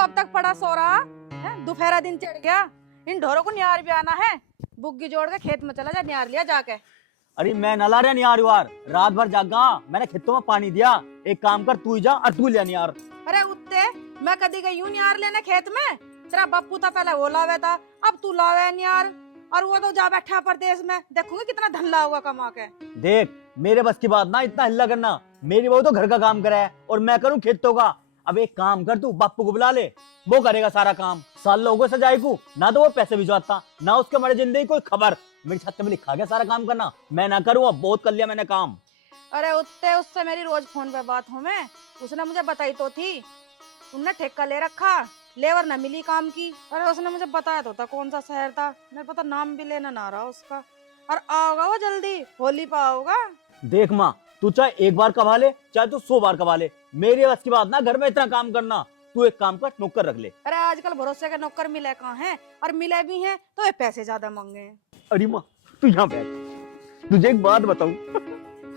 अब तक पड़ा सो रहा है? दोपहरा दिन चढ़ गया, इन ढोरों को नियार भी आना है। बुग्गी जोड़ के खेत में चला जा, नियार लिया जाके। अरे मैं न ला रहा नियार यार, रात भर जागा, मैंने खेतों में पानी दिया। एक काम कर, तू ही जा और तू लिया नियार। अरे उत्ते, मैं कदी गई हूँ नियार लेने खेत में? तेरा बप्पू था पहले, वो लावे था, अब तू लावे नियार। और वो तो जा बैठा परदेश में, देखूंगी कितना धन लाऊंगा कमा के। देख, मेरे बस की बात ना इतना हल्ला करना। मेरी बहू तो घर का काम करे है और मैं करूँ खेतों का। अब एक काम कर, तू बापू को बुला ले, वो करेगा सारा काम। साल लोगों से जाए को ना, तो वो पैसे भिजवाता ना, उसके हमारे जिंदगी कोई खबर। मेरी छत में लिखा गया सारा काम करना, मैं ना करूँ, अब बहुत कर लिया मैंने काम। अरे उत्ते, उससे मेरी रोज फोन पे बात हो मैं, उसने मुझे बताई तो थी, तुमने ठेका ले रखा, लेबर न मिली काम की। अरे उसने मुझे बताया तो था कौन सा शहर था, मेरे पता नाम भी लेना ना रहा उसका। और आओगा वो जल्दी, होली पे आओगा। देख माँ, तू चाहे एक बार कमा ले, चाहे तू 100 बार कमा ले, मेरे बस की बात ना घर में इतना काम करना। तू एक काम कर, नौकर रख ले। अरे आजकल भरोसे के नौकर मिले कहाँ हैं, और मिले भी हैं तो ये पैसे ज्यादा मांगे हैं। अरे माँ, तू यहाँ बैठ, तुझे एक बात बताऊं।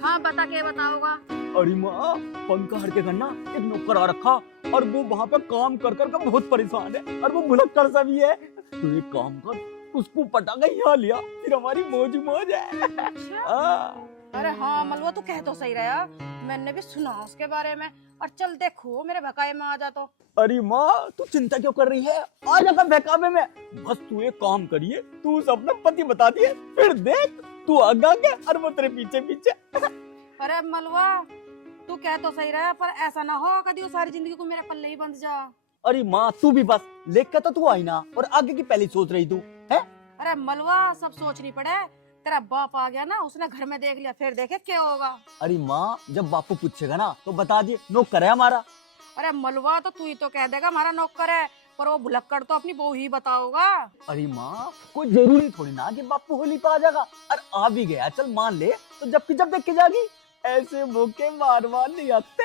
हाँ बता, के बताओगा? अरे माँ, पंखा हर के घर ना एक नौकर आ रखा, और वो वहाँ पे काम कर कर के बहुत परेशान है, और वो भुलक्कड़ सा भी है। तू एक काम कर, उसको पटा के यहाँ लिया, फिर हमारी मौज मौज है। अरे हाँ मलवा, तू कह तो सही रहा, मैंने भी सुना उसके बारे में। और चल देखो मेरे भकाए में आ जा तो। अरे माँ, तू चिंता क्यों कर रही है, आ जाकर बहकावे में। बस तू एक काम करिए, तू उसे अपना पति बता दिए, फिर देख तू आगा के और वो तेरे पीछे पीछे। अरे मलवा, तू कह तो सही रहा, पर ऐसा ना हो कभी वो सारी जिंदगी को मेरे पल्ले ही बंध जा। अरे माँ, तू भी बस लेख के तो तू आई ना, और आगे की पहले सोच रही तू है। अरे मलवा, सब सोचनी पड़े। तेरा बाप आ गया ना, उसने घर में देख लिया, फिर देखे क्या होगा। अरे माँ, जब बापू पूछेगा ना तो बता दिए नौकर है हमारा। अरे मलवा, तो तू ही तो कह देगा हमारा नौकर है, पर वो भुलक्कड़ तो अपनी बहू ही बताओगा। अरे माँ, कोई जरूरी थोड़ी ना कि बापू होली पे आ जाएगा, और आ भी गया चल मान ले, तो जबकि जब देख के जागी, ऐसे मौके मार मार नहीं आते।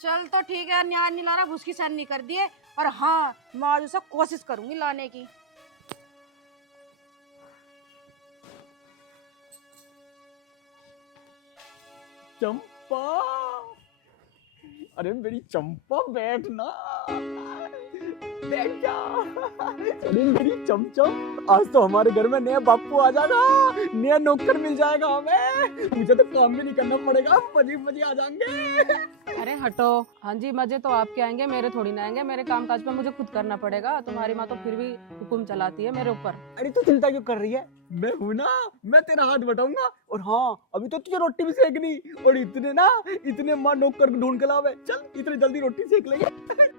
चल तो ठीक है, न्याय नहीं ला रहा, भुसकी सहन नहीं कर दिए। और हाँ, मैं आज उसे कोशिश करूंगी लाने की। चंपा, अरे मेरी चंपा बैठना, बैठ जा। अरे मेरी चमचम, आज तो हमारे घर में नया बापू आ जाएगा, नया नौकर मिल जाएगा हमें, मुझे तो काम भी नहीं करना पड़ेगा, मजे मजे आ जाएंगे। अरे हटो। हाँ जी, मजे तो आपके आएंगे, मेरे थोड़ी ना आएंगे। मेरे काम काज पे मुझे खुद करना पड़ेगा। तुम्हारी माँ तो फिर भी हुक्म चलाती है मेरे ऊपर। अरे तू चिंता क्यों कर रही है, मैं हूं ना, मैं तेरा हाथ बटाऊंगा। और हाँ, अभी तो तुझे रोटी भी सेकनी, और इतने माँ नौकर ढूंढ के लावे, चल इतनी जल्दी रोटी सेक लेंगे।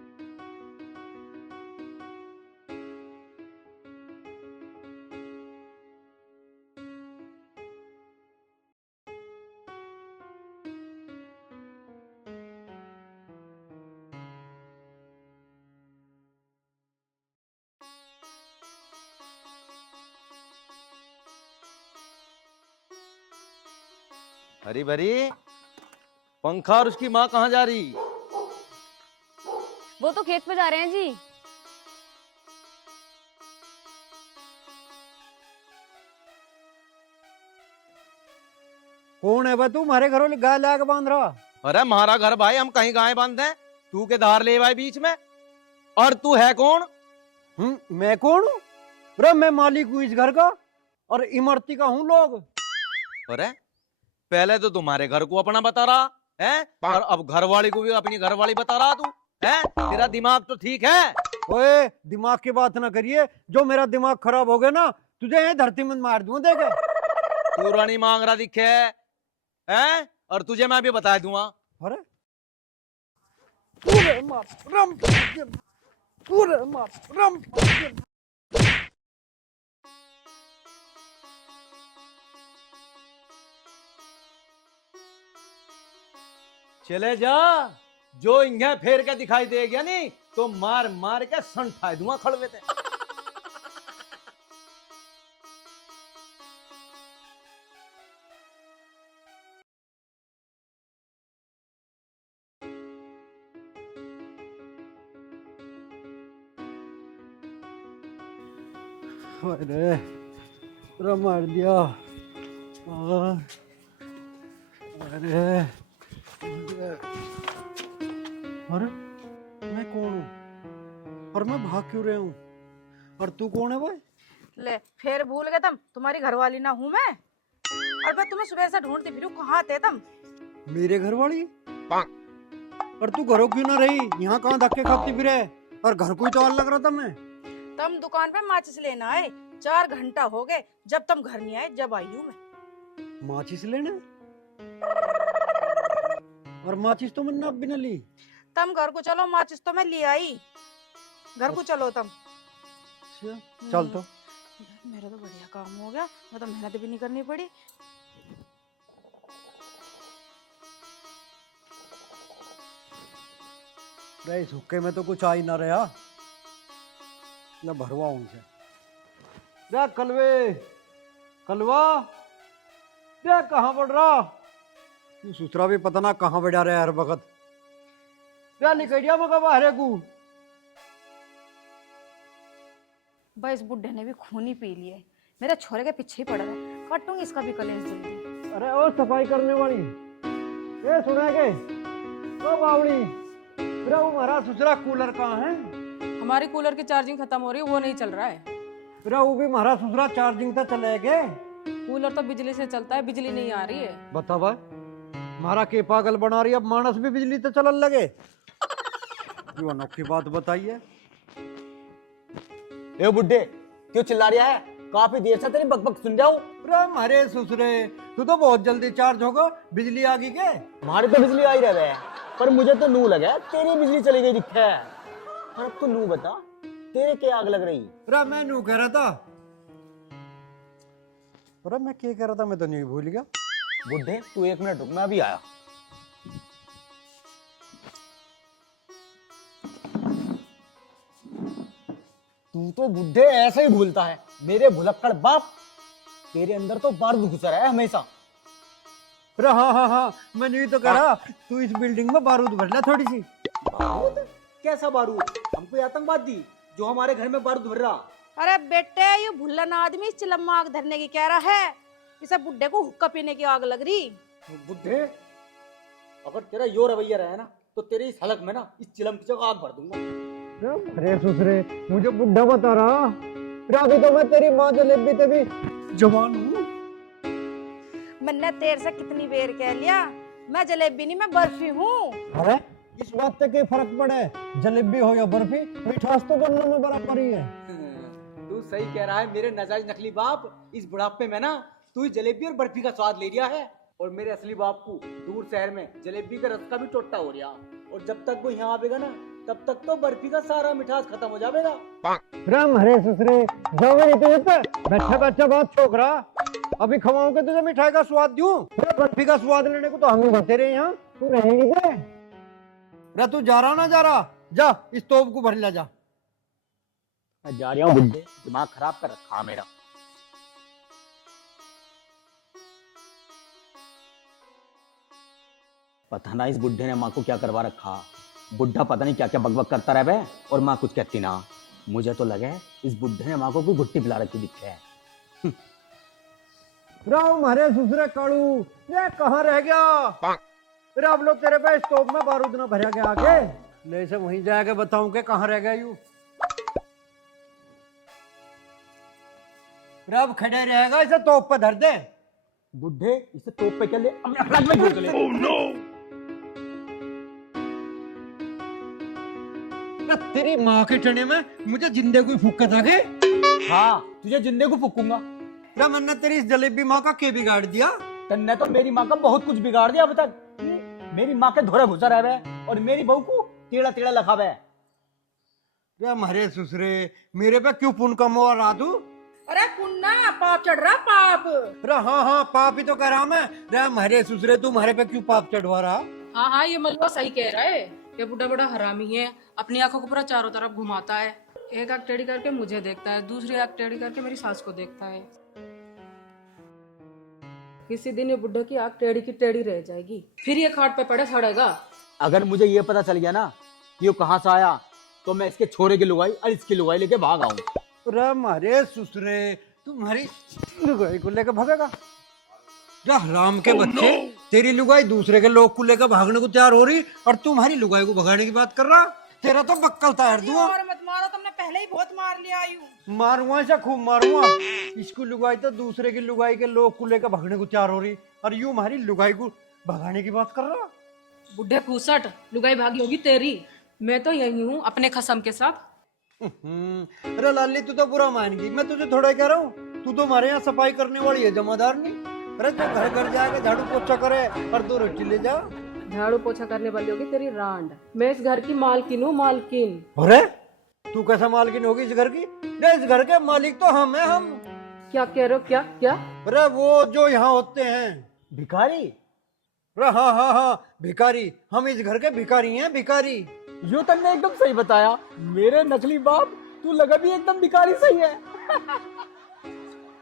हरी भरी पंखा और उसकी माँ कहाँ जा रही? वो तो खेत पे जा रहे हैं जी। कौन है बा तू, हमारे घरों गाय ला के बांध रहा? अरे हमारा घर भाई, हम कहीं गाय बांध हैं, तू के धार ले भाई बीच में। और तू है कौन? मैं कौन हूँ? अरे मैं मालिक हूँ इस घर का, और इमरती का हूँ लोग। अरे पहले तो तुम्हारे घर को अपना बता रहा है, और अब घरवाली को भी अपनी घरवाली बता रहा तू है। तेरा दिमाग तो ठीक है? ओए, दिमाग की बात ना करिए, जो मेरा दिमाग खराब हो गया ना, तुझे यहीं धरती में मार दूं देखे। तू रानी मांग रहा दिखे है, और तुझे मैं भी बता दूंगा। अरे पूरे मार रम, पूरे मार रम। चले जा, जो इंगे फेर के दिखाई दे गया नहीं तो मार मार के सन फाय दूंगा खड़वे ते। अरे पूरा मार दिया। अरे अरे मैं कौन हूँ? और मैं भाग क्यों रहा हूँ? और तू कौन है भाई? ले फिर भूल गए तुम, तुम्हारी घरवाली ना हूँ मैं। और मैं तुम्हें सुबह से ढूंढती फिरूं, कहाँ थे तुम? मेरे घर वाली? और तू घरों क्यों ना रही? यहाँ कहाँ धक्के खाती फिरे? और घर को ही तो और लग रहा था मैं। तुम दुकान पे माचिस लेना आए, 4 घंटा हो गए जब तुम घर नहीं आए, जब आई हूँ मैं। माचिस लेने? और माचिस तो मैंने अब भी न ली। तुम घर को चलो, माचिस तो मैं ले आई। घर को चलो तुम। चल तो। मेरा तो बढ़िया काम हो गया, मैं तो मेहनत भी नहीं करनी पड़ी। इस हुक्के में तो कुछ आ ही ना रहा। न भरवा उनसे। देख कलवे, कलवा, देख कहाँ बढ़ रहा? ये सुथरा भी पता ना कहाँ बढ़ा रहा है हर वक्त। क्या निकलिया मगा बाहर को? भाई इस बुड्ढे ने भी खून ही पी लिए, मेरे छोरे के पीछे ही पड़ रहा है। काटूंगी इसका भी कलेश जल्दी। अरे ओ सफाई करने वाली, ये सुना के? ओ बावड़ी, अरे वो हमारा ससुरा कूलर कहाँ है? हमारी कूलर की चार्जिंग खत्म हो रही है, वो नहीं चल रहा है। अरे वो भी हमारा ससुरा चार्जिंग तक चले गए। कूलर तो बिजली से चलता है, बिजली नहीं आ रही है। बता भाई, हमारा के पागल बना रही है, अब मानस भी बिजली तो चलन लगे। जो अनोखी बात बताइए। ए बुड्ढे, क्यों चिल्ला रहा है? काफी देर से तेरी बकबक सुन रहा हूँ। अरे हमारे ससुरे, तू तो बहुत जल्दी चार्ज होगा, बिजली आ गई के? हमारी तो बिजली आई रहे है, पर मुझे तो नू लगा तेरी बिजली चली गई दिखता है। और अब तू नू बता, तेरे क्या आग लग रही? अरे मैं नू कह रहा था। अरे मैं क्या कह रहा था, मैं तो नहीं भूल गया। बुड्ढे तू 1 मिनट रुक, मैं अभी आया। तू तो बुड्ढे ऐसे ही भूलता है। मेरे भुलक्कड़ बाप, तेरे अंदर तो बारूद घुस रहा है हमेशा। अरे हाँ, मैं नहीं तो कह रहा, तू इस बिल्डिंग में बारूद भर ले थोड़ी सी। बारूद? कैसा बारूद? हमको आतंकवादी जो हमारे घर में बारूद भर रहा। अरे बेटे, ये भुल्लन आदमी इस चिलम में आग धरने की कह रहा है। इसे बुड्ढे को हुक्का पीने की आग लग रही। बुड्ढे, अगर तेरा यो रवैया रहा ना, तो तेरी इस हलक में ना इस चिलम की जगह आग भर दूंगा। अरे ससुरे, मुझे बुड्ढा बता रहा। अभी तो मैं तेरी माँ जलेबी ते भी जवान हूँ। मैंने तेरे से कितनी बेर कह लिया, मैं जलेबी नहीं, मैं बर्फी हूँ। अरे इस बात से क्या फर्क पड़े, जलेबी हो या बर्फी, मिठास तो दोनों में बराबर ही है। तू सही कह रहा है मेरे नाजायज नकली बाप। इस बुढ़ापे में ना तू जलेबी और बर्फी का स्वाद ले लिया है, और मेरे असली बाप को दूर शहर में जलेबी का रस का भी टोटा हो रहा। और जब तक वो यहाँ आवेगा ना, तब तक तो बर्फी का सारा मिठास खत्म हो जाएगा। राम हरे ससुरे, जाओ नहीं तुझे तो बैठा बच्चा बात छोकरा। अभी खवाऊं के तुझे मिठाई का स्वाद दूं? बर्फी का स्वाद लेने को तो हम ही बते रहे यहाँ, तू रहेंगी क्या? रे तू जा रहा ना जा रहा? जा इस तोप को भर ले जा। मैं जा रहा हूँ बुड्ढे, दिमाग खराब कर रखा मेरा। पता ना इस बुड्ढे ने माँ को क्या करवा रखा। बुड्ढा पता नहीं क्या क्या बकबक करता रहे और माँ कुछ कहती ना। मुझे तो लगे इस बुड्ढे ने माँ को कोई गुट्टी पिला रखी दिखे है। राम हरे ससुरे कालू, ये कहाँ रह गया? अरे अब लोग तेरे पे स्टोव में बारूद ना भरा गया आगे ले से वहीं जाके बताऊं के कहाँ रह गया यू। अब खड़े रहेगा, इसे तोप पे धर दे। बुड्ढे इसे तोप पे चले, अपने अखलाक में जोड़ ले। Oh, no! तेरी माँ के चने में मुझे जिंदे को फूका था के? हाँ तुझे जिंदे को फूकूंगा। मैंने तेरी इस जलेबी माँ का क्या बिगाड़ दिया? तन्ने तो मेरी माँ का बहुत कुछ बिगाड़ दिया अब तक। मेरी माँ के धोरे घुसा रहे और मेरी बहू को टेढ़ा टेढ़ा लखावे। हमारे ससुरे मेरे पे क्यों पुन कम हो रहा तू? अरे पुन्ना पाप चढ़ रहा, पाप। अरे हाँ पाप ही तो कह रहा मैं। हमारे ससुरे तू हमारे पे क्यों पाप चढ़वा रहा? हाँ ये मलबा सही कह रहा है। ये बुढ़ा बड़ा हरामी है, अपनी आंखों को पूरा चारों तरफ घुमाता है। एक आंख टेढ़ी करके मुझे देखता है, दूसरी आंख टेढ़ी करके मेरी सास को देखता है। किसी दिन ये बुढ़े की आंख टेढ़ी की टेढ़ी रह जाएगी, फिर ये खाट पे पड़े सड़ेगा। अगर मुझे ये पता चल गया ना कि ये कहाँ से आया, तो मैं इसके छोरे की लुगाई और इसकी लुगाई लेके भाग आऊं। अरे हमारे ससुरे तुम्हारी लुगाई को लेकर भागेगा? राम के बच्चे, तेरी लुगाई दूसरे के लोग को लेकर भागने को तैयार हो रही और तुम्हारी लुगाई को भगाने की बात कर रहा। तेरा तो बक्कल तार जी, दूंगा। और मत मारो, तुमने पहले ही बहुत मार लिया आयु। मारूंगा ऐसा खूब मारूंगा। इसकी लुगाई तो दूसरे की लुगाई के लोग को लेकर भगने को तैयार हो रही, और यूं हमारी लुगाई को भगाने की बात कर रहा। बुढ़े फूसट, लुगाई भागी होगी तेरी। मैं तो यही हूँ अपने खसम के साथ। अरे लाली तू तो बुरा मान गई, मैं तुझे थोड़ा कह रहा हूँ। तू तो हमारे यहाँ सफाई करने वाली है, जमादार नहीं। अरे तू घर घर जाके झाड़ू पोछा करे और 2 रोटी ले जा। झाड़ू पोछा करने वाली होगी तेरी रांड। मैं इस घर की मालकिन हूँ, मालकिन। अरे तू कैसा मालकिन होगी इस घर की? नहीं, इस घर के मालिक तो हम हैं, हम। क्या कह रहे हो? क्या क्या? अरे वो जो यहाँ होते हैं भिखारी? अरे हाँ हाँ हाँ, भिखारी। हम इस घर के भिखारी हैं, भिखारी। यो तुमने एकदम सही बताया मेरे नकली बाप, तू लगा भी एकदम भिखारी सही है।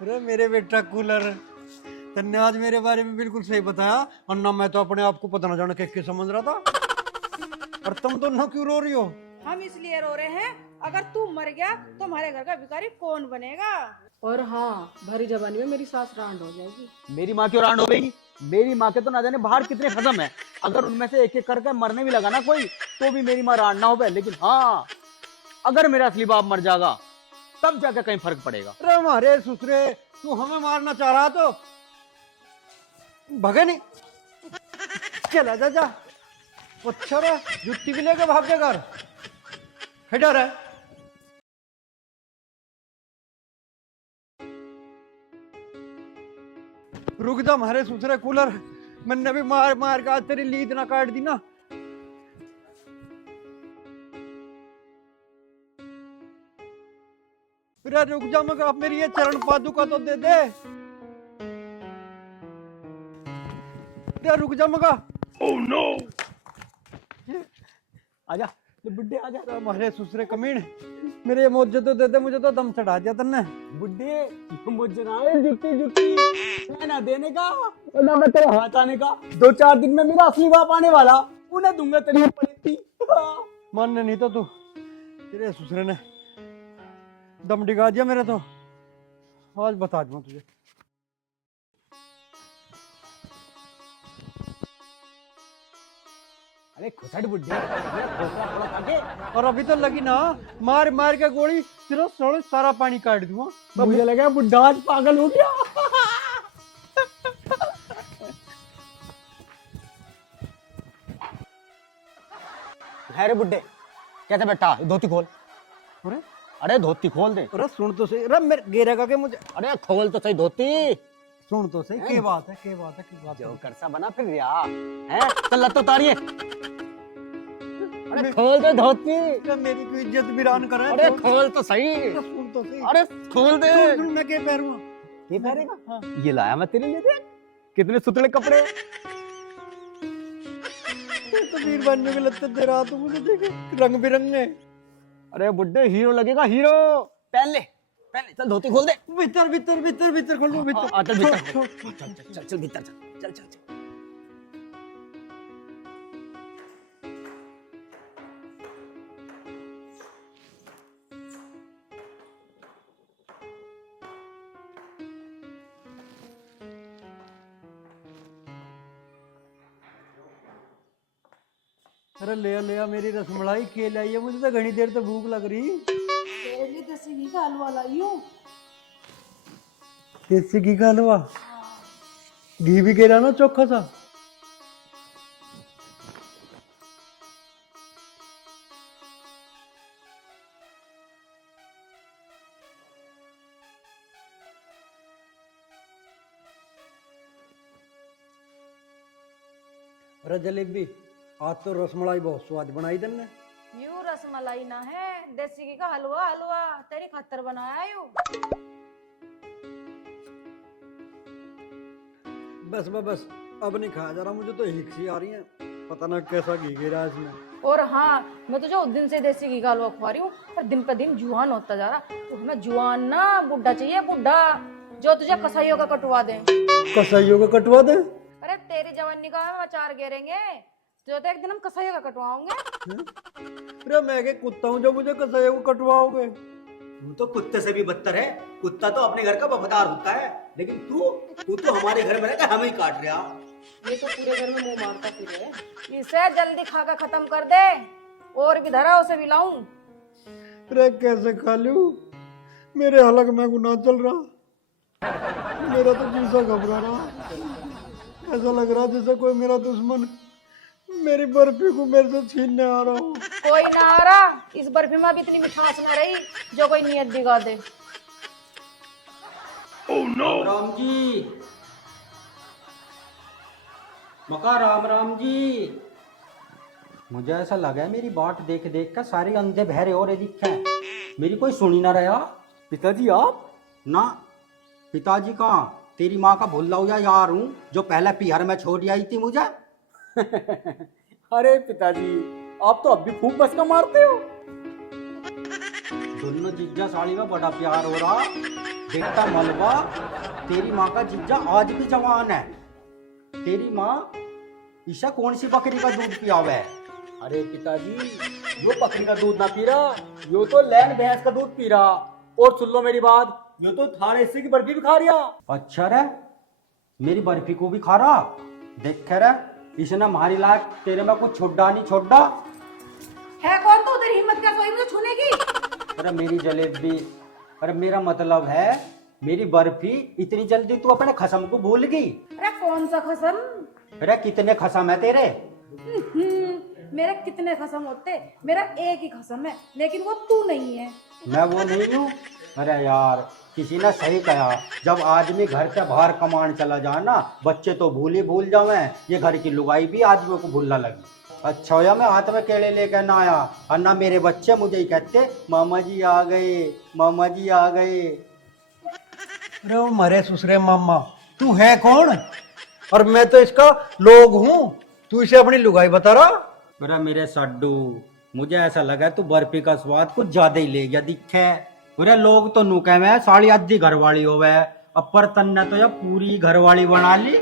अरे मेरे बेटा कूलर, तन्ने आज मेरे बारे में बिल्कुल सही बताया, और ना मैं तो अपने आप को पता न जाने के समझ रहा था। और तुम दोनों क्यों रो रही हो? हम इसलिए रो रहे हैं, अगर तू मर गया तो हमारे घर का भिखारी कौन बनेगा? और हाँ, भरी जवानी में मेरी सास रांड हो जाएगी। मेरी माँ क्यों रांड हो गई? मेरी माँ के तो ना जाने बाहर कितने खत्म है, अगर उनमें से एक एक करके मरने भी लगा ना कोई, तो भी मेरी माँ रांड ना हो पाए। लेकिन हाँ, अगर मेरा असली बाप मर जाएगा तब जाकर कहीं फर्क पड़ेगा। अरे हमारे ससुरे, तू हमें मारना चाह रहा तो भगे नहीं, चला जा जा। अच्छा रे, जुत्ती भी लेके भाग जा घर, डर है। रुक जा हमारे ससुरे कूलर, मैंने भी मार मार के आज तेरी लीद ना काट दी ना। फिर रुक जा, मगर आप मेरी ये चरण पादुका तो दे दे। रुक जा मगा। ओह नो, आजा बुड्ढे आजा। हमारे ससुरे कमीन, मेरे मोजे तो दे दे, मुझे तो दम चढ़ा दिया तन्ने। बुड्ढे मुझे जुट्टी जुट्टी मैं ना देने का और ना मैं तेरे हाथ आने का। 2-4 दिन में मेरा असली बाप आने वाला, उन्हें दूंगा तेरी पलीती। मानने नहीं तो तू, तेरे ससुरे ने दम डिगा दिया मेरे तो। आज बता दूं तुझे। अरे खुसट बुड्ढे, थोड़ा आगे। और अभी तो लगी ना, मार मार के गोली सिर्फ सारा पानी काट दूंगा। मुझे लगा बुड्ढा आज पागल हो गया। अरे बुड्ढे कैसे बैठा? धोती खोल। अरे अरे धोती खोल दे। अरे सुन तो सही, अरे मेरे गिरेगा के मुझे। अरे खोल तो सही धोती। सुन तो सही, क्या बात है, क्या बात है, क्या बात जो है। करसा बना फिर यार हैं, चल लत उतारिए। अरे खोल दे धोती। अरे मेरी कोई इज्जत वीरान करे। अरे खोल तो सही। अरे सुन तो सही। अरे खोल दे। सुन मैं क्या पहनूंगा? ये पहनेगा? हाँ। ये लाया मैं तेरे लिए, देख कितने सुतले कपड़े। तो वीर बनने के लगते दे रहा तू मुझे, देखे रंग बिरंगे। अरे बुड्ढे हीरो लगेगा, हीरो। पहन ले पहन ले, चल धोती खोल दे। भीतर भीतर भीतर भीतर खोल लो, भीतर। चल भीतर छोड़, चल चल चल चल भीतर चल चल चल चल। अरे ले आ मेरी रसमलाई, के लाई है, मुझे तो घनी देर से भूख लग रही। देसी घी का हलवा लाई हूँ। देसी घी का हलवा? घी भी गिरा ना चोखा सा। अरे जलेबी, आज तो रसमलाई बहुत स्वाद बनाई तन्ने। यू रसमलाई ना है, देसी घी का हलवा, हलवा तेरी खातर बनाया यू। बस बस, अब नहीं खाया जा रहा, मुझे तो हिक सी आ रही है, पता ना कैसा घी गिरा है इसमें। और हाँ, मैं तुझे उस दिन से देसी घी का हलवा खुआ रही हूँ, पर दिन पर दिन जुआन होता जा रहा। तो हमें जुआन ना बुढ़ा चाहिए, बुढ़ा जो तुझे कसाईयों का कटवा दे। कसाईयों का कटवा दे? अरे तेरी जवानी का हम अचार घेरेंगे, जो तो एक दिन हम कसाईयों का कटवाओगे। अरे मैं के कुत्ता हूँ जो मुझे कसाईयों को कटवाओगे? तू तो कुत्ते से भी बदतर है। कुत्ता तो अपने घर का वफादार होता है, लेकिन तू तो हमारे घर में रहकर हमें ही काट रहा। ये तो पूरे घर में मुंह मारता फिर है। इसे जल्दी खा कर खत्म कर दे, और भी धरा उसे भी लाऊं? अरे कैसे खा लूं? मेरे हलक में गुनाह चल रहा। मेरा तो जी सा घबरा रहा। ऐसा लग रहा जैसे कोई मेरा दुश्मन मेरी बर्फी को मेरे से छीनने आ रहा हो। कोई ना आ रहा, इस बर्फी में भी इतनी मिठास न रही जो कोई नियत दिखा दे। राम जी, मका राम राम जी। मुझे ऐसा लगा है मेरी बाट देख देख कर सारे अंधे बहरे हो रहे दिखे हैं। मेरी कोई सुनी ना रहा। पिताजी आप? ना, पिताजी कहाँ, तेरी माँ का भुल्ला हुआ यार हूँ जो पहले पिहर में छोड़ आई थी मुझे। अरे पिताजी, आप तो अब भी खूब बस का मारते हो। दोनों जिज्जा साड़ी में बड़ा प्यार हो रहा। बेटा मलबा, तेरी माँ का जिज्जा आज भी जवान है। तेरी माँ ईशा कौन सी बकरी का दूध पियावे है? अरे पिताजी, यो बकरी का दूध ना पी रहा, यो तो लैन भैंस का दूध पी रहा। और सुन लो मेरी बात, यो तो थाने हिस्से की बर्फी भी खा रहा। अच्छा रे, मेरी बर्फी को भी खा रहा। देख रे, इसने हमारी लायक तेरे में कुछ छोड़ा नहीं छोड़ा। है कौन तो उधर हिम्मत क्या सोई मुझे छूने की? अरे मेरी जलेबी, अरे मेरा मतलब है मेरी बर्फी। इतनी जल्दी तू अपने खसम को भूल गई? अरे कौन सा खसम? अरे कितने खसम है तेरे? मेरे कितने खसम होते, मेरा एक ही खसम है, लेकिन वो तू नहीं है। मैं वो नहीं हूँ। अरे यार, किसी ने सही कहा, जब आदमी घर से बाहर कमाने चला जाए ना, बच्चे तो भूल ही भूल जावे, ये घर की लुगाई भी आदमियों को भूलना लगी। अच्छा होया मैं हाथ में केले लेकर ना आया, और ना मेरे बच्चे मुझे ही कहते मामा जी आ गए, मामा जी आ गए। अरे वो मरे ससुरे मामा, तू है कौन? और मैं तो इसका लोग हूँ, तू इसे अपनी लुगाई बता रहा। अरे मेरे सड्डू, मुझे ऐसा लगा तू बर्फी का स्वाद कुछ ज्यादा ही ले गया दिखे। अरे लोग तो नुके में साड़ी आधी घरवाली होवे, अपर तन्ने तो या पूरी घरवाली बना ली।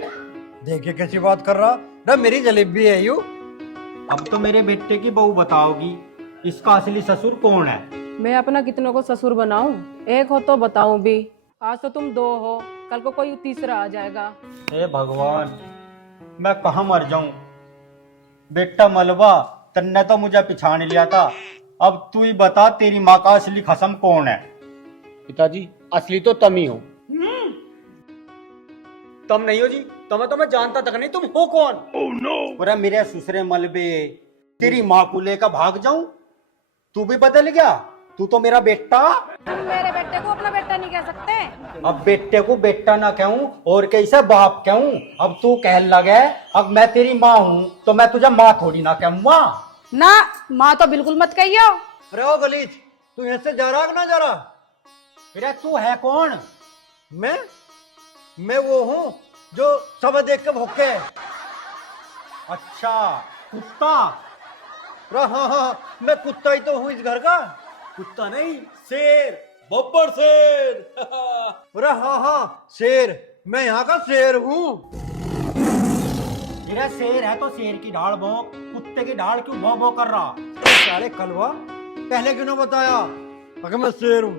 देखिए कैसी बात कर रहा। अरे मेरी जलेबी है यू। अब तो मेरे बेटे की बहू बताओगी इसका असली ससुर कौन है। मैं अपना कितनों को ससुर बनाऊं? एक हो तो बताऊं भी। आज तो तुम दो हो, कल को कोई तीसरा आ जाएगा। हे भगवान, मैं कहाँ मर जाऊं। बेटा मलबा, तन्ने तो मुझे पिछाड़ लिया था, अब तू ही बता तेरी माँ का असली खसम कौन है। पिताजी, असली तो तुम ही हो। तुम नहीं हो जी, तुम्हें तो मैं जानता तक नहीं, तुम हो कौन? अरे मेरे ससुरे मलबे, तेरी माँ को लेकर भाग जाऊं? तू भी बदल गया, तू तो मेरा बेटा। तुम मेरे बेटे को अपना बेटा नहीं कह सकते। अब बेटे को बेटा ना कहूं और कैसे बाप कहूं? अब तू कह लगे अब मैं तेरी माँ हूं तो मैं तुझे माँ थोड़ी ना कहूंगा। ना, माँ तो बिल्कुल मत कहियो। अरे ओ गलीच, तू यहाँ से जा रहा कि ना जा रहा? अरे तू है कौन? मैं वो हूँ जो सब देख के भौंके। अच्छा, कुत्ता। अरे हाँ हाँ, मैं कुत्ता ही तो हूँ इस घर का। कुत्ता नहीं, शेर, बब्बर शेर। अरे हाँ हाँ, शेर, मैं यहाँ का शेर हूँ। मेरा शेर है तो शेर की ढाल भौंक, कुत्ते की ढाल क्यों भौं भौं कर रहा? सारे कलवा, पहले क्यों ना बताया अगर मैं शेर हूँ?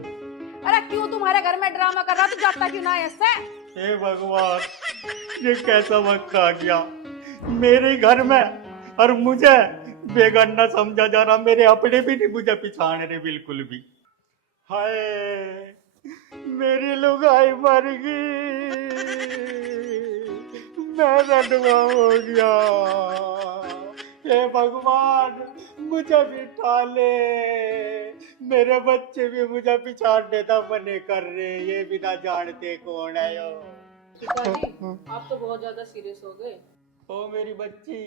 अरे क्यों तुम्हारे घर में ड्रामा कर रहा, तू जाता क्यों ना है इससे? हे भगवान, ये कैसा वक्त आ गया मेरे घर में, और मुझे बेगाना समझा जा रहा। मेरे अपने भी नहीं मुझे पिछाड़ रहे बिल्कुल भी। हाय, मेरी लुगाई मर गई, मैं रडवा हो गया। हे भगवान, मुझे बिठा ले, मेरे बच्चे भी मुझे पिछाड़ने का मने कर रहे, ये भी ना जानते कौन है यो। पिताजी, आप तो बहुत ज्यादा सीरियस हो गए। ओ मेरी बच्ची,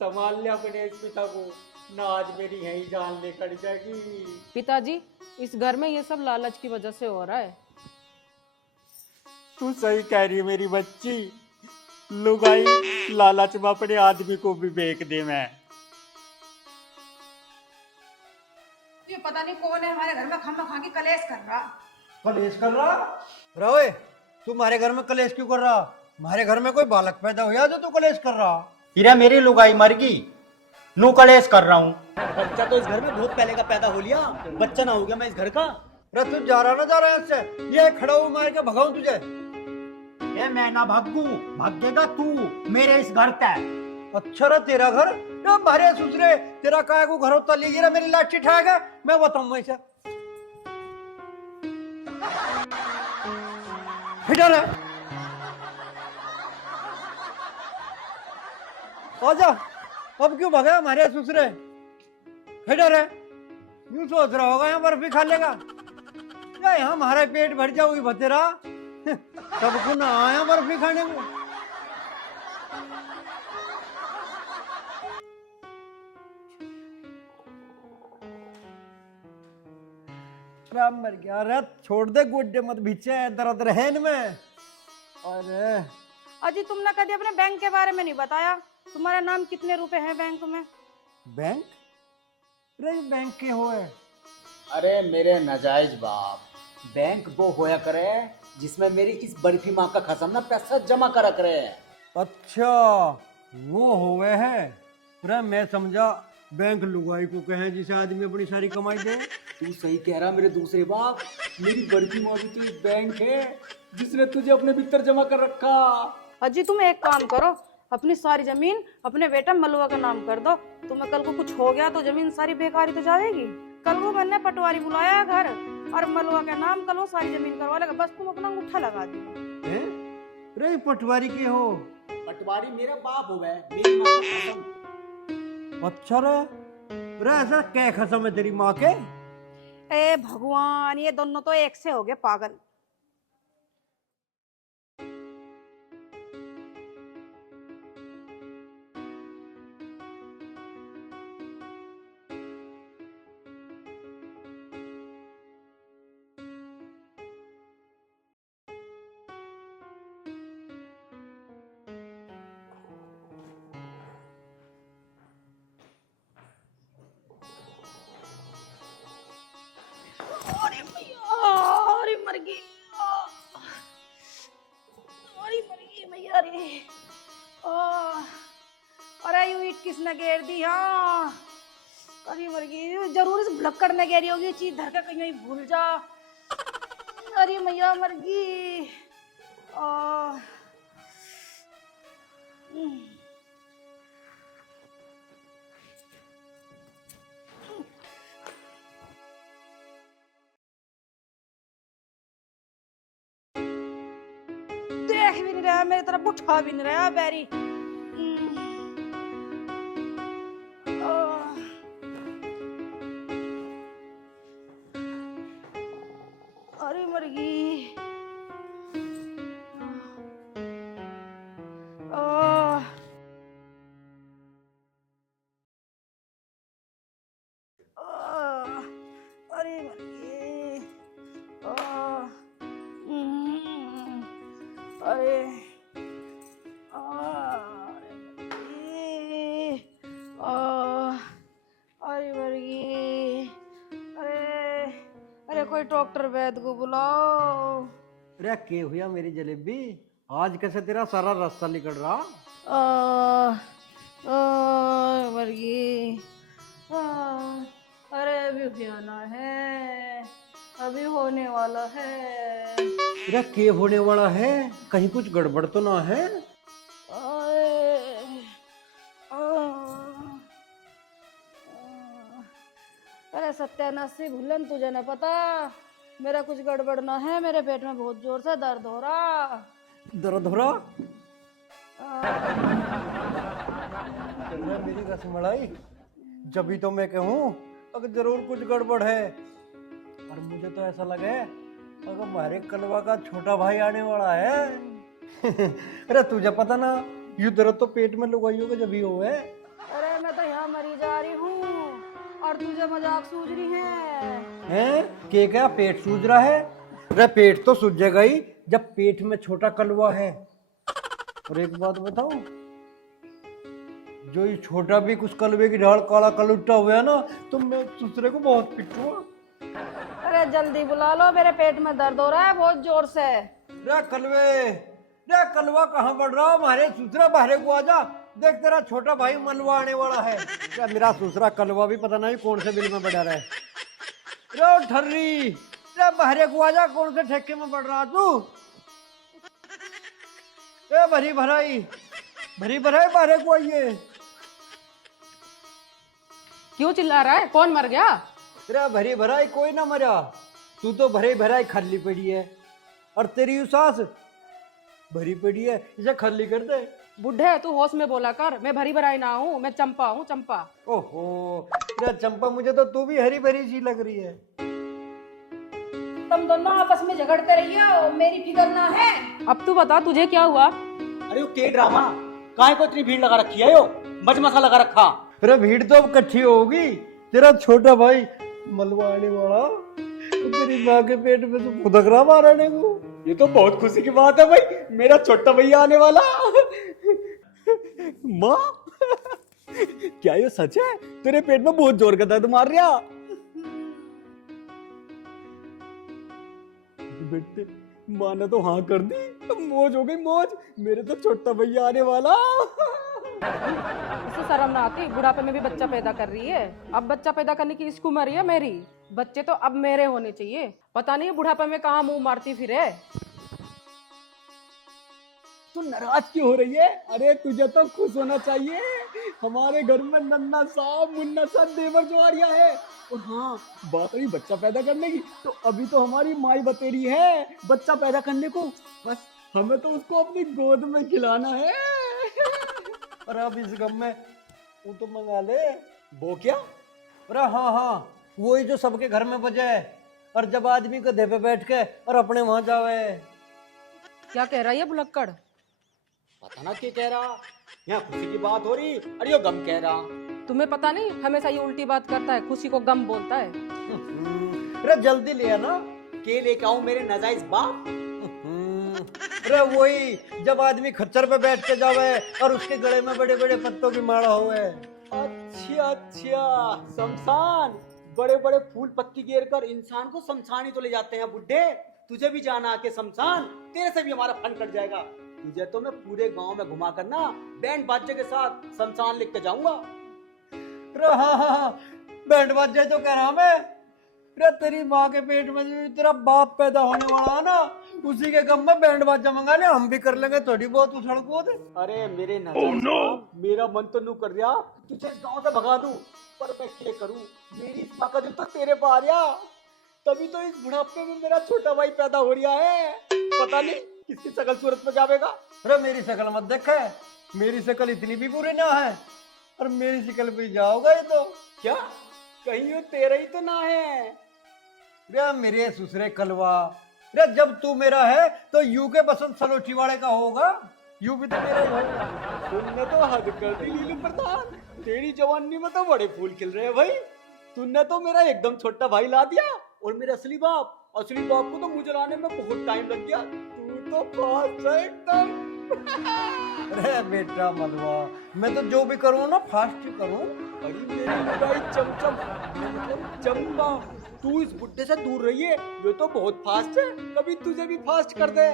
संभाल ले अपने इस पिता को, ना आज मेरी यही जान लेकर जाएगी। पिताजी, इस घर में ये सब लालच की वजह से हो रहा है। तू सही कह रही है मेरी बच्ची, लुगाई लालच में अपने आदमी को भी बेच दे। मैं ये पता नहीं कौन है हमारे घर में खम्मा खा के कलेश कर रहा। कलेश कर रहा? रोए, तू हमारे घर में कलेश क्यों कर रहा? हमारे घर में कोई बालक पैदा हुआ जो तू कलेश कर रहा? फिर मेरी लुगाई मर गई, नू कलेश कर रहा हूँ। बच्चा तो इस घर में बहुत पहले का पैदा हो लिया, बच्चा ना हो गया मैं इस घर का। अरे तू जा रहा ना जा रहा है इससे? ये खड़ा हूँ मार के भगाऊं तुझे? ए मैं ना भागू, भागेगा तू मेरे इस घर तक। अच्छा रहा तेरा घर, ये मारे सुसरे तेरा काय को घर होता लीजिए रे मेरी लाठी ठाक है मैं बताऊं मैं इसे इधर है आजा अब क्यों भगा हमारे सुसरे इधर है यूं सोच रहा होगा यहाँ बर्फी खा लेगा या यहाँ हमारा पेट भर जाओगी भतेरा सबको ना आया बर्फी खाने को राम मर गया रे छोड़ दे गुड्डे मत पीछे दर्द रहे इनमें अरे अजी तुमने कभी अपने बैंक के बारे में नहीं बताया। तुम्हारा नाम कितने रुपए हैं बैंक में? बैंक रे बैंक के हो है अरे मेरे नाजायज बाप बैंक वो होया करे जिसमें मेरी इस बर्फी माँ का खसम ना पैसा जमा करा करे। अच्छा वो होवे है रे मैं समझा बैंक लुगाई को कहे जिसे आदमी अपनी सारी कमाई दे। तू सही कह रहा मेरे दूसरे बाप मेरी बर्फी माँ भी तो एक बैंक है जिसने तुझे अपने भीतर जमा कर रखा। अजी तुम एक काम करो, अपनी सारी जमीन अपने बेटा मलुआ का नाम कर दो। तुम्हें कल को कुछ हो गया तो जमीन सारी बेकारी तो जाएगी। कल को मैंने पटवारी बुलाया घर और मलुआ का नाम कल वो सारी जमीन करवा लेगा। बस तुम अपना अंगूठा लगा दो। रे पटवारी के हो? पटवारी मेरा बाप हो गए मेरी माँ का कसम। अच्छा रे ऐसा क्या खसम है तेरी माँ के? ए भगवान ये दोनों तो एक से हो गए पागल। अरे मर गई, अरे मर गई भैया रे। अरे यू ईट किसने घेर दी? हाँ अरे मर गई, जरूर इस भुलक्कड़ ने घेरी होगी। चीज धर के कहीं भूल जा। अरे मैया मर गई। देख भी नहीं रहा मेरी तरफ, उठा भी नहीं रहा बैरी। अरे मर गई। अरे मर गई। अरे अरे मर गई। अरे अरे कोई डॉक्टर वैद्य को बुलाओ। अरे के हुआ मेरी जलेबी? आज कैसे तेरा सारा रास्ता निकल रहा? मर गई। अरे अभी होना है, अभी होने वाला है। अरे के होने वाला है? कहीं कुछ गड़बड़ तो ना है? अरे सत्यानाशी भूलन, तुझे न पता मेरा कुछ गड़बड़ ना है। मेरे पेट में बहुत जोर से दर्द हो रहा। दर्द हो रहा? चल रहा मेरी रसमलाई, जब भी तो मैं कहूँ अगर जरूर कुछ गड़बड़ है। और मुझे तो ऐसा लगे अगर हमारे कलवा का छोटा भाई आने वाला है। अरे तुझे पता ना यू दर्द तो पेट में लुगाइयों का जब ही हो है। अरे मैं तो यहाँ मरी जा रही हूँ और तुझे मजाक सूझ रही है। हैं? के क्या पेट सूझ रहा है? अरे पेट तो सूझेगा ही जब पेट में छोटा कलवा है। और एक बात बताऊं, जो ये छोटा भी कुछ कलवे की ढाल काला कलुट्टा हुआ है ना तो मैं दूसरे को बहुत पिटूंगा। अरे जल्दी बुला लो, मेरे पेट में दर्द हो रहा है बहुत जोर से। रे कलवे, रे कलवा कहाँ बढ़ रहा? हमारे दूसरा बाहरे को आजा, देख तेरा छोटा भाई मनवा आने वाला है। क्या मेरा दूसरा कलवा भी पता नहीं कौन से बिल में बढ़ा रहा है। रे ठर्री, रे बाहरे को आजा, कौन से ठेके में बढ़ रहा तू? भरी भराई बाहरे को आइए। क्यों चिल्ला रहा है? कौन मर गया? तेरा भरी भराई कोई ना मरा, तू तो भरे भराई खाली पड़ी है, और तेरी सास भरी पड़ी है, इसे खाली कर दे। बुढ़े तू होश में बोला कर, मैं भरी भराई ना हूँ, मैं चंपा हूँ, चंपा। ओहो तेरा चंपा, मुझे तो तू भी हरी भरी सी लग रही है। तुम दोनों आपस में झगड़ते रहिए और मेरी फिक्र ना है। अब तू बता तुझे क्या हुआ? अरे वो के ड्रामा, काहे को इतनी भीड़ लगा रखी है यो, मच मसा लगा रखा। अरे भीड़ तो अब इकट्ठी होगी, तेरा छोटा भाई मलवा आने वाला, तो तेरी माँ के पेट में तो खुदक रहा मारने को। ये तो बहुत खुशी की बात है भाई, मेरा छोटा भैया आने वाला। माँ क्या ये सच है? तेरे पेट में बहुत जोर का दर्द मार रहा। बेटे माँ ने तो हाँ कर दी, मौज हो गई मौज, मेरे तो छोटा भैया आने वाला। इससे शर्म ना आती? बुढ़ापे में भी बच्चा पैदा कर रही है। अब बच्चा पैदा करने की इसकी उम्र है मेरी, बच्चे तो अब मेरे होने चाहिए। पता नहीं बुढ़ापे में कहाँ मुंह मारती फिरे। तू नाराज क्यों हो रही है? अरे तुझे तो खुश होना चाहिए, हमारे घर में नन्ना सा मुन्ना सा देवर जो आ रहा है। और हाँ बात रही बच्चा पैदा करने की, तो अभी तो हमारी माई बतेरी है बच्चा पैदा करने को, बस हमें तो उसको अपनी गोद में खिलाना है। अरे अब इस गम में वो तो मंगा ले। वो क्या? अरे हाँ हाँ, वही जो सबके घर में बजे, और जब आदमी को धे पे बैठ के और अपने वहां जावे। क्या कह रहा है ये भुलक्कड़? पता ना क्या कह रहा, यहाँ खुशी की बात हो रही, अरे यो गम कह रहा। तुम्हें पता नहीं, हमेशा ये उल्टी बात करता है, खुशी को गम बोलता है। अरे जल्दी ले आना। के लेके आऊं मेरे नाजायज बाप? अरे वही जब आदमी खच्चर पे बैठ के जावे और उसके गले में बड़े बड़े पत्तों की माला होवे। अच्छा अच्छा, शमशान, बड़े बड़े फूल पत्ती घेर कर इंसान को शमशान ही तो ले जाते हैं बुड्ढे। तुझे भी जाना आके शमशान, तेरे से भी हमारा फन कट जाएगा। तुझे तो मैं पूरे गांव में घुमा कर ना बैंड बाजे के साथ शमशान लिख के जाऊंगा। अरे हाँ हाँ हाँ, बैंड बाजे तो कह रहा मैं। अरे तेरी माँ के पेट में जो तेरा बाप पैदा होने वाला है ना, उसी के गम में बैंड बाजा मंगा ले, हम भी कर लेंगे थोड़ी बहुत उछल कूद। अरे मेरे बाप, मेरा मन तो नू कर रहा तुझे इस गांव से भगा दूं, पर मैं क्या करूं, मेरी इस माँ का दिल तो तेरे पे आ रहा। तभी तो इस बुढ़ापे में मेरा छोटा भाई पैदा हो रहा है, पता नहीं किसकी शकल सूरत में जावेगा। अरे मेरी शक्ल मत देखे, मेरी शक्ल इतनी भी बुरी ना है, और मेरी शक्ल पे जाओगा ये तो क्या कहीं वो तेरा ही तो ना है? रे मेरे ससुरे कलवा, रे जब तू मेरा है तो यू के बसंत सलोठी वाले का होगा, यू भी तो मेरा ही होगा। तुमने तो हद कर दी लीलू प्रधान, तेरी जवानी में तो बड़े फूल खिल रहे हैं भाई। तूने तो मेरा एकदम छोटा भाई ला दिया, और मेरे असली बाप को तो मुझे लाने में बहुत टाइम लग गया। तू तो फास्ट है एकदम। अरे बेटा मलवा, मैं तो जो भी करूँ ना फास्ट ही करूँ। अरे मेरी लुगाई चमचम, मतलब चंपा, तू इस बुड्ढे से दूर रही है, ये तो बहुत फास्ट है, कभी तुझे भी फास्ट कर दे।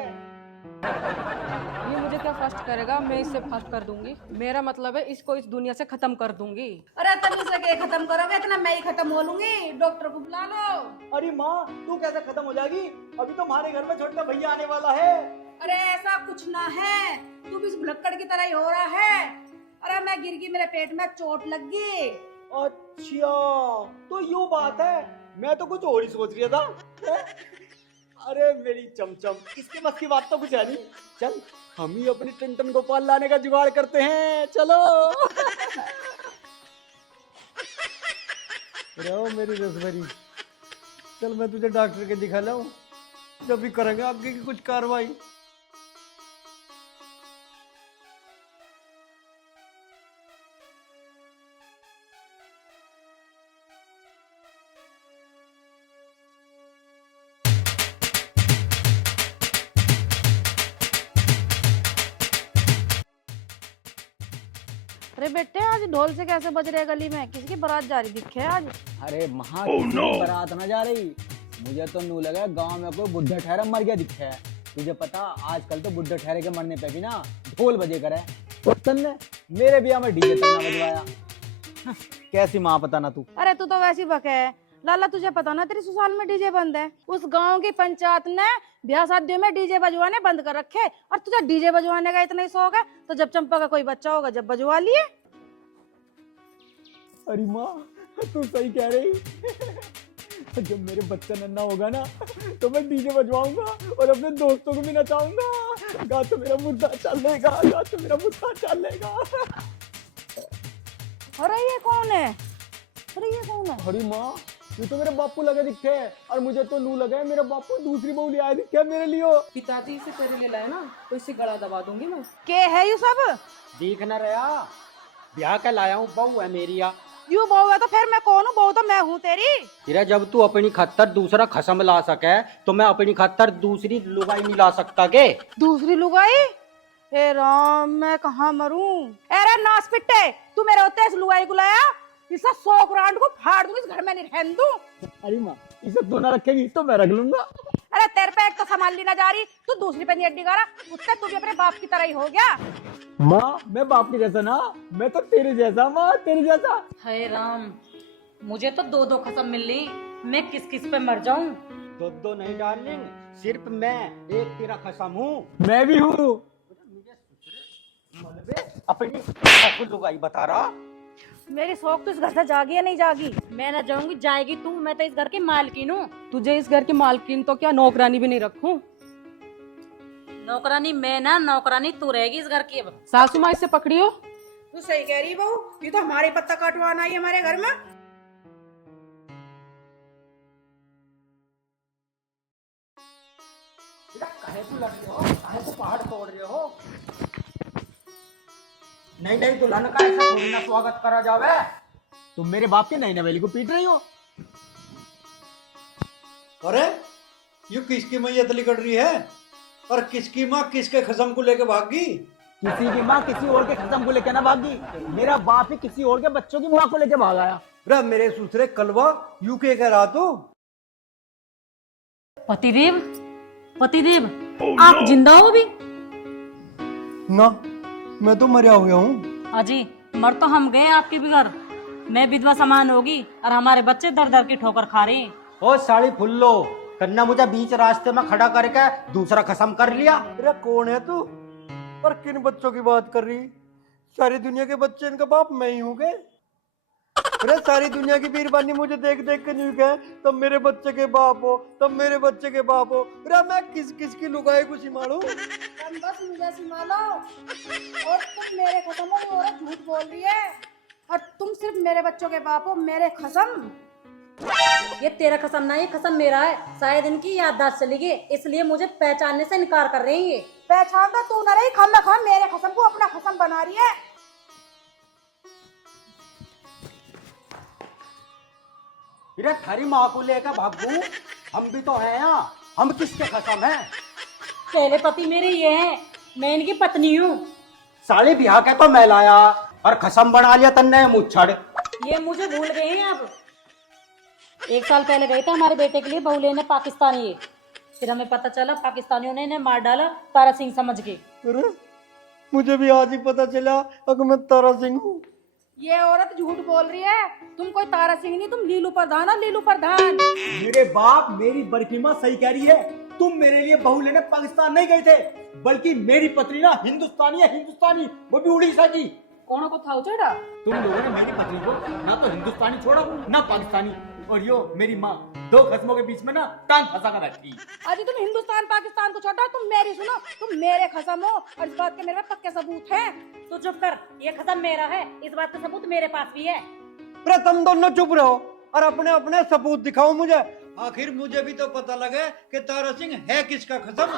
ये मुझे क्या फास्ट करेगा, मैं इससे फास्ट कर दूंगी। मेरा मतलब है इसको इस दुनिया से खत्म कर दूंगी। अरे तुम इसे के खत्म करोगे, इतना मैं ही खत्म हो लूंगी। डॉक्टर को बुला लो। अरे माँ तू कैसे खत्म हो जाएगी, अभी तो हमारे घर में छोटा भैया आने वाला है। अरे ऐसा कुछ ना है, तू भी इस भुलक्कड़ की तरह ही हो रहा है। अरे मैं गिर गई, मेरे पेट में चोट लग गई। अच्छा तो यो बात है, मैं तो कुछ और ही सोच रहा था। अरे मेरी चमचम, इसके बस की बात तो कुछ है नहीं। चल हम ही अपनी टन गोपाल लाने का जुगाड़ करते हैं, चलो। रहो मेरी रसभरी, चल मैं तुझे डॉक्टर के दिखा लाऊं, जब भी करेंगे आगे की कुछ कार्रवाई। अरे बेटे आज ढोल से कैसे बज रहे गली में, किसकी बारात जा रही दिखे आज? अरे महा किसी की बारात ना जा रही, मुझे तो नू लगा गांव में कोई बुढ़ा ठहरा मर गया दिखे है। तुझे पता आजकल तो बुढ़े ठहरे के मरने पे भी ना ढोल बजे करे, और तन्ने मेरे ब्याह में डीजे तक ना बजवाया। कैसी माँ पता ना तू। अरे तू तो वैसी बके है लाला, तुझे पता ना तेरी ससुराल में डीजे बंद है। उस गांव की पंचायत ने ब्याह शादियों में डीजे बजवाने बंद कर रखे, और तुझे डीजे बजवाने का इतना ही शौक है तो जब चंपा का कोई बच्चा होगा जब बजवा लिए। अरे माँ तू सही कह रही। जब मेरे बच्चा नन्ना होगा ना तो मैं डीजे बजवाऊंगा और अपने दोस्तों को भी नचाऊंगा। गा तो मेरा मुद्दा चलेगा, गा तो मेरा मुद्दा चलेगा। अरे ये कौन है? अरे ये कौन है? अरे माँ, ये तो मेरे बापू लगे दिखे है, और मुझे तो नू लगा है मेरा बापू दूसरी बहू ले आए दिखे है मेरे लिए। पिताजी इसे तेरे लिए लाए ना, तो इसे गला दबा दूंगी मैं। के है ये सब? देख न रहा, ब्याह का लाया हूँ, बहू है मेरी। यू बहू है तो फिर मैं कौन हूँ? बहू तो मैं हूँ तेरी। तेरा जब तू अपनी खत्तर दूसरा खसम ला सके तो मैं अपनी खत्तर दूसरी लुगाई नहीं ला सकता के? दूसरी लुगाई? ए राम, मैं कहाँ मरूं? अरे नास पिट्टे, तू मेरे होते इस लुगाई को लाया? इस 100 ग्रांड को फाड़ दूं, इस घर में नहीं रहने दूं। अरे माँ, इसे तू ना रखेगी तो मैं रख लूंगा। अरे तेरे पे एक तो संभाल ली ना जा रही, तू दूसरी पे नहीं अड्डी करा, उससे तू भी अपने बाप की तरह ही हो गया। माँ, मैं बाप की जैसा ना, मैं तो तेरे जैसा माँ, तेरे जैसा। हाय राम, मुझे तो 2-2 खसम मिल ली, मैं किस किस पे मर जाऊं। दो नहीं डार्लिंग, सिर्फ मैं एक तेरा खसम हूँ। मैं भी हूँ। अपनी लुगाई बता रहा। मेरी शौक तो इस घर से जागी या नहीं जागी? मैं ना जाऊंगी, जाएगी तू। मैं तो इस घर की मालकिन हूँ। तुझे इस घर की मालकिन तो क्या, नौकरानी भी नहीं रखूं? नौकरानी मैं ना, नौकरानी तू रहेगी इस घर की। अब सासू माँ इसे पकड़ियो। तू सही कह रही बहू, ये तो हमारे पत्ता काटवाना आई हमारे घर में। कहे को लड़ रहे हो, कहे को पहाड़ तोड़ रहे हो? नहीं नहीं, दुल्हन का ऐसा थोड़ी ना स्वागत करा जावे। तुम मेरे बाप के नई नवेली को पीट रही हो। अरे ये किसकी मैयत निकल रही है? और किसकी माँ किसके खसम को लेके भागी? किसी की माँ किसी और के खत्म को लेकर ना भागी, मेरा बाप ही किसी और के बच्चों की माँ को लेकर भाग आया। अरे मेरे सूसरे कलवा, यू के कह रहा तू? पतिदेव, पतिदेव, आप जिंदा हो अभी? ना, मैं तो मरा हुआ हूँ। अजी, मर तो हम गए आपके भी घर। मैं विधवा समान होगी और हमारे बच्चे दर दर की ठोकर खा रहे हैं। ओ साली फुल्लो, कन्या मुझे बीच रास्ते में खड़ा करके दूसरा खसम कर लिया। अरे कौन है तू? और किन बच्चों की बात कर रही? सारी दुनिया के बच्चे इनका बाप मैं ही हूँ के? अरे सारी दुनिया की बीरबानी मुझे देख देख के नहीं कहे तब मेरे बच्चे के बाप हो, तब मेरे बच्चे के बाप हो। अरे मैं किस किस की लुगाई को सिमाड़ू? तुम बस मुझे सिमालो, और तुम मेरे खसम हो, ये औरत झूठ बोल रही है। और तुम सिर्फ मेरे बच्चों के बाप हो, मेरे खसम। ये तेरा खसम ना, ये खसम मेरा है। शायद इनकी याददाश्त चली गई, इसलिए मुझे पहचानने से इनकार कर रही है। पहचानता तू न रही, खम खम मेरे खसम को अपना खसम बना रही है। अरे थारी माँ को लेकर भागू? हम भी तो हैं यहाँ, हम किसके खसम हैं? पहले पति मेरे ये हैं, मैं इनकी पत्नी हूँ। साली ब्याह के तो मैं लाया और खसम बना लिया तन्ने मुच्छड़। ये मुझे भूल गए हैं अब। 1 साल पहले गए थे हमारे बेटे के लिए बहू लेने पाकिस्तानी, फिर हमें पता चला पाकिस्तानियों ने इन्हें मार डाला तारा सिंह समझ के। अरे मुझे भी आज ही पता चला अगर मैं तारा सिंह हूँ। ये औरत झूठ बोल रही है। तुम कोई तारा सिंह नहीं, तुम लीलू प्रधान हो, लीलू प्रधान। मेरे बाप, मेरी बड़की माँ सही कह रही है। तुम मेरे लिए बहू लेने पाकिस्तान नहीं गए थे, बल्कि मेरी पत्नी ना हिंदुस्तानी है, हिंदुस्तानी, वो भी उड़ीसा की। कौन को था उचेड़ा? तुम लोगों ने मेरी पत्नी को ना तो हिंदुस्तानी छोड़ा ना पाकिस्तानी, और यो मेरी माँ 2 खसमों के बीच में ना टांग फंसा कर बैठी। अजी तुम हिंदुस्तान पाकिस्तान को छोड़ो, तुम मेरी सुनो, तुम मेरे खसम हो, और इस बात के मेरे पास पक्के सबूत हैं। तो चुप कर, ये खसम मेरा है, इस बात का सबूत मेरे पास भी है। अरे तुम दोनों चुप रहो और अपने अपने सबूत दिखाओ मुझे। आखिर मुझे भी तो पता लगे कि तारा सिंह है किसका खसम।